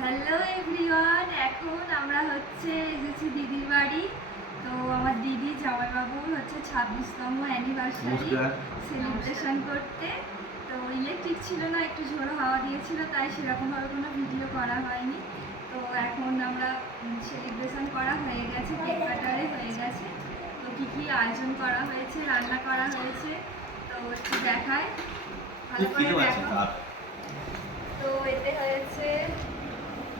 Hello everyone, এখন আমরা হচ্ছে এসেছি দিদির বাড়ি। তো আমার দিদি জামাইবাবুর হচ্ছে 26তম অ্যানিভার্সারি সেলিব্রেশন করতে। তো ইলেকট্রিক ছিল না, একটু ঝোড়ো হাওয়া দিয়েছিল, তাই সেরকমভাবে কোনো ভিডিও করা হয়নি। তো এখন আমরা সেলিব্রেশন করা হয়ে গেছে, কেক কাটারে হয়ে গেছে। তো কী কী আয়োজন করা হয়েছে, রান্না করা হয়েছে, তো একটু দেখায়, ভালো করে দেখো। তো এতে হয়েছে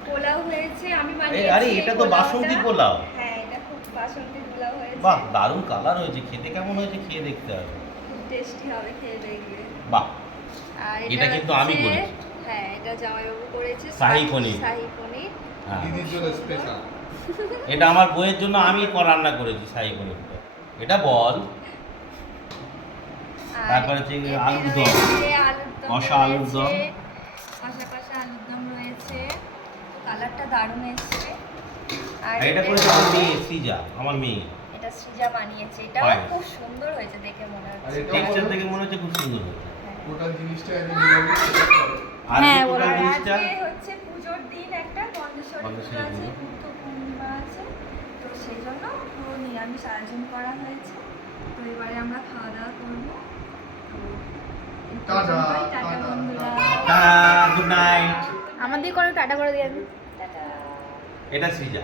পোলাও হয়েছে, আমি বানিয়েছি। আরে এটা তো বাসন্তী পোলাও। হ্যাঁ, এটা খুব বাসন্তী পোলাও হয়েছে। বাহ, দারুণ কালার হয়েছে। খেতে কেমন হয়েছে খেয়ে দেখতে হবে। খুব টেস্টি হবে খেয়ে দেখবে। বাহ, আর এটা কিন্তু আমি করেছি। হ্যাঁ, এটা জামাইবাবু করেছে, শাহী পনির। শাহী পনির। হ্যাঁ, দিদির জন্য স্পেশাল। এটা আমার বইয়ের জন্য আমি রান্না করেছি শাহী পনিরটা। এটা বল। তারপরে হচ্ছে আলুর দম, কষা আলুর দম, কষা কষা আলুর দম রয়েছে। তো কালারটা দারুণ এসেছে। আর এটা করেছে আমার মেয়ে সৃজা, আমার মেয়ে। এটা সৃজা বানিয়েছে। এটাও হয়। খুব সুন্দর হয়েছে দেখে মনে আর হচ্ছে। এটা টেক্সচার থেকে মনে হচ্ছে খুব সুন্দর হয়েছে। টোটাল জিনিসটা আমি নিলাম সেটা করো। আর হ্যাঁ, টোটাল আর জিনিসটা আজকে হচ্ছে পুজোর দিন, একটা গন্ধেশ্বরী পুজো আছে, বুদ্ধ পূর্ণিমা আছে। তো সেই জন্য পুরো নিরামিষ আয়োজন করা হয়েছে। তো এবারে আমরা খাওয়া দাওয়া করবো। Tata, tata tata. বন্ধুরা। Good night. আমাদের কোনো টাটা করে দিয়ে টাটা। এটা সৃজা।